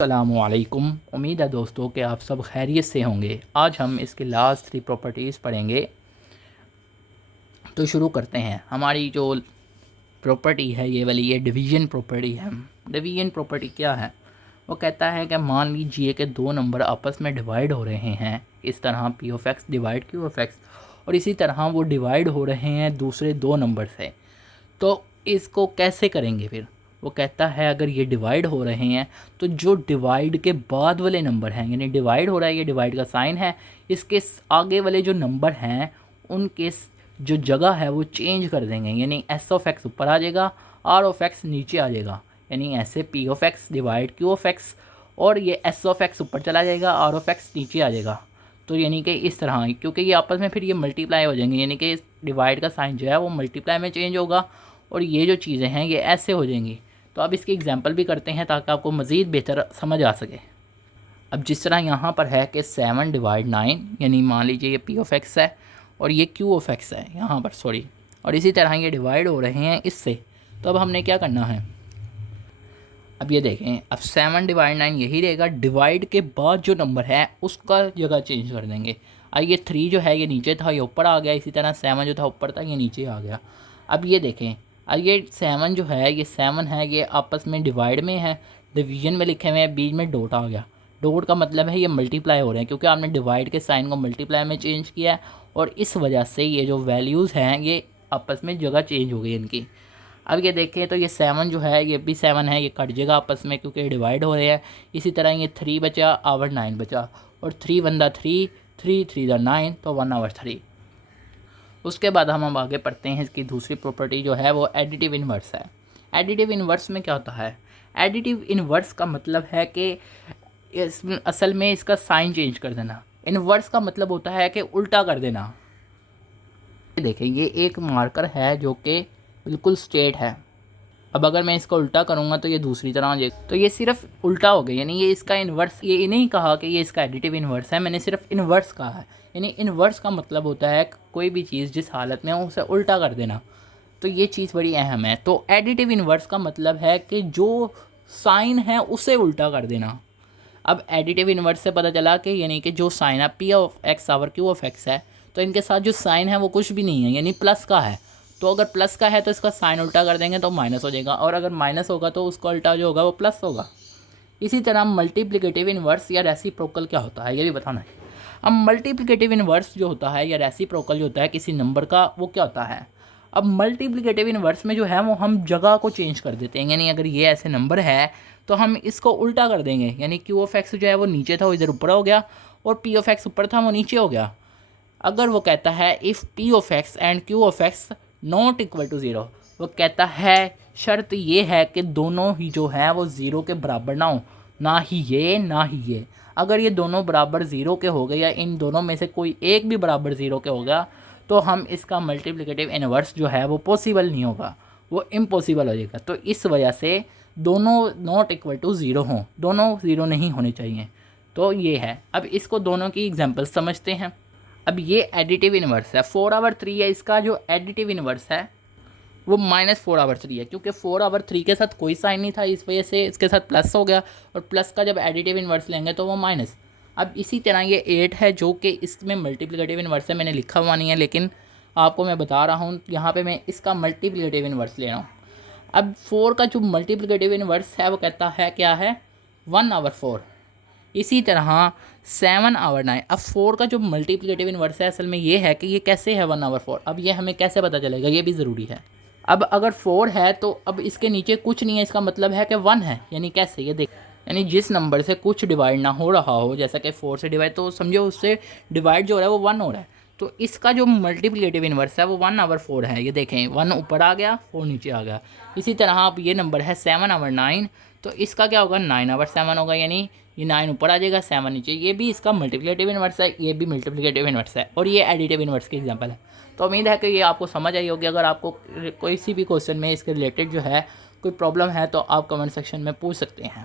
अस्सलामुअलैकुम। उम्मीद है दोस्तों कि आप सब खैरियत से होंगे। आज हम इसके लास्ट 3 प्रॉपर्टीज़ पढ़ेंगे। तो शुरू करते हैं। हमारी जो प्रॉपर्टी है ये वाली, ये डिवीज़न प्रॉपर्टी है। डिवीज़न प्रॉपर्टी क्या है? वो कहता है कि मान लीजिए कि दो नंबर आपस में डिवाइड हो रहे हैं, इस तरह P of x divide Q of x, और इसी तरह वो डिवाइड हो रहे हैं दूसरे दो नंबर से। तो इसको कैसे करेंगे फिर? वो कहता है अगर ये डिवाइड हो रहे हैं तो जो डिवाइड के बाद वाले नंबर हैं, यानी डिवाइड हो रहा है, ये डिवाइड का साइन है, इसके आगे वाले जो नंबर हैं उनके जो जगह है वो चेंज कर देंगे। यानी एस ऑफ एक्स ऊपर आ जाएगा, आर ऑफ एक्स नीचे आ जाएगा। यानी ऐसे P of x divide Q of x, और ये एस ऑफ एक्स ऊपर चला जाएगा, आर ऑफ एक्स नीचे आ जाएगा। तो यानी कि इस तरह, क्योंकि ये आपस में फिर ये मल्टीप्लाई हो जाएंगे, यानी कि डिवाइड का साइन जो है वो मल्टीप्लाई में चेंज होगा, और ये जो चीज़ें हैं ये ऐसे हो जाएंगी। तो अब इसकी एग्जांपल भी करते हैं ताकि आपको मज़ीद बेहतर समझ आ सके। अब जिस तरह यहाँ पर है कि 7 डिवाइड 9, यानी मान लीजिए ये पी ऑफ एक्स है और ये क्यू ऑफ एक्स है यहाँ पर, सॉरी, और इसी तरह ये डिवाइड हो रहे हैं इससे। तो अब हमने क्या करना है? अब ये देखें, अब 7 डिवाइड 9 यही रहेगा, डिवाइड के बाद जो नंबर है उसका जगह चेंज कर देंगे। अब ये 3 जो है ये नीचे था, ये ऊपर आ गया, इसी तरह 7 जो था ऊपर था, ये नीचे आ गया। अब ये देखें, अब ये 7 जो है, ये 7 है, ये आपस में डिवाइड में है, डिवीजन में लिखे हुए हैं, बीच में डॉट आ गया। डॉट का मतलब है ये मल्टीप्लाई हो रहे हैं, क्योंकि आपने डिवाइड के साइन को मल्टीप्लाई में चेंज किया है, और इस वजह से ये जो वैल्यूज़ हैं ये आपस में जगह चेंज हो गई इनकी। अब ये देखें तो ये 7 जो है ये भी 7 है, ये कट जाएगा आपस में क्योंकि डिवाइड हो रहे हैं। इसी तरह ये 3 बचा आवर 9 बचा, और 3 1 दा 3, 3 3 दा 9, तो 1 आवर 3। उसके बाद हम अब आगे पढ़ते हैं। इसकी दूसरी प्रॉपर्टी जो है वो एडिटिव इन्वर्स है। एडिटिव इन्वर्स में क्या होता है? एडिटिव इन्वर्स का मतलब है कि असल में इसका साइन चेंज कर देना। इन्वर्स का मतलब होता है कि उल्टा कर देना। देखें, ये एक मार्कर है जो कि बिल्कुल स्ट्रेट है। अब अगर मैं इसको उल्टा करूँगा तो ये दूसरी तरह हो जाएगा, तो ये सिर्फ उल्टा हो गया, यानी ये इसका इन्वर्स। ये नहीं कहा कि ये इसका एडिटिव इन्वर्स है, मैंने सिर्फ इन्वर्स कहा है। यानी इन्वर्स का मतलब होता है कोई भी चीज़ जिस हालत में हो उसे उल्टा कर देना। तो ये चीज़ बड़ी अहम है। तो एडिटिव इन्वर्स का मतलब है कि जो साइन है उसे उल्टा कर देना। अब एडिटिव इन्वर्स से पता चला कि यानी कि जो साइन है P of x or Q of x है, तो इनके साथ जो साइन है वो कुछ भी नहीं है, यानी प्लस का है। तो अगर प्लस का है तो इसका साइन उल्टा कर देंगे तो माइनस हो जाएगा, और अगर माइनस होगा तो उसका उल्टा जो होगा वो प्लस होगा। इसी तरह मल्टीप्लिकेटिव इन्वर्स या रेसिप्रोकल क्या होता है ये भी बताना है। अब मल्टीप्लिकेटिव इन्वर्स जो होता है या रेसिप्रोकल जो होता है किसी नंबर का, वो क्या होता है? अब मल्टीप्लिकेटिव इन्वर्स में जो है वो हम जगह को चेंज कर देते हैं। यानी अगर ये ऐसे नंबर है तो हम इसको उल्टा कर देंगे, यानी क्यू ऑफ एक्स जो है वो नीचे था वो इधर ऊपर हो गया, और पी ऑफ एक्स ऊपर था वो नीचे हो गया। अगर वो कहता है if P of x and Q of x not equal to zero, वो कहता है शर्त ये है कि दोनों ही जो है वो ज़ीरो के बराबर ना हो, ना ही ये ना ही ये। अगर ये दोनों बराबर ज़ीरो के हो गए या इन दोनों में से कोई एक भी बराबर ज़ीरो के हो गया तो हम इसका मल्टीप्लिकेटिव इन्वर्स जो है वो पॉसिबल नहीं होगा, वो इम्पॉसिबल हो जाएगा। तो इस वजह से दोनों नॉट इक्वल टू ज़ीरो हों, दोनों ज़ीरो नहीं होने चाहिए। तो ये है। अब इसको दोनों की एग्जांपल समझते हैं। अब ये एडिटिव इन्वर्स है, 4 आवर 3 है, इसका जो एडिटिव इन्वर्स है वो -4 आवर 3 है, क्योंकि 4 आवर 3 के साथ कोई साइन नहीं था, इस वजह से इसके साथ प्लस हो गया, और प्लस का जब एडिटिव इन्वर्स लेंगे तो वो माइनस। अब इसी तरह ये 8 है जो कि इसमें मल्टीप्लिकेटिव इन्वर्स है, मैंने लिखा हुआ नहीं है लेकिन आपको मैं बता रहा हूँ, यहाँ पे मैं इसका मल्टीप्लिकेटिव इन्वर्स ले रहा हूँ। अब 4 का जो मल्टीप्लिकेटिव इन्वर्स है वो कहता है क्या है? 1 आवर 4। इसी तरह 7 आवर 9। अब 4 का जो मल्टीप्लिकेटिव इन्वर्स है असल में ये है कि ये कैसे है 1 आवर 4। अब ये हमें कैसे पता चलेगा, ये भी ज़रूरी है। अब अगर 4 है तो अब इसके नीचे कुछ नहीं है, इसका मतलब है कि 1 है। यानी कैसे, ये देख, यानी जिस नंबर से कुछ डिवाइड ना हो रहा हो, जैसा कि 4 से डिवाइड, तो समझो उससे डिवाइड जो हो रहा है वो 1 हो रहा है। तो इसका जो मल्टीप्लिकेटिव इन्वर्स है वो 1 आवर 4 है। ये देखें, 1 ऊपर आ गया, 4 नीचे आ गया। इसी तरह अब ये नंबर है 7 आवर 9, तो इसका क्या होगा? 9 आवर 7 होगा, यानी ये 9 ऊपर आ जाएगा, 7 नीचे। ये भी इसका मल्टीप्लिकेटिव इन्वर्स है, ये भी मल्टीप्लिकेटिव इन्वर्स है, और ये एडिटिव इन्वर्स की एग्जांपल है। तो उम्मीद है कि ये आपको समझ आई होगी। अगर आपको कोई सी भी क्वेश्चन में इसके रिलेटेड जो है कोई प्रॉब्लम है तो आप कमेंट सेक्शन में पूछ सकते हैं।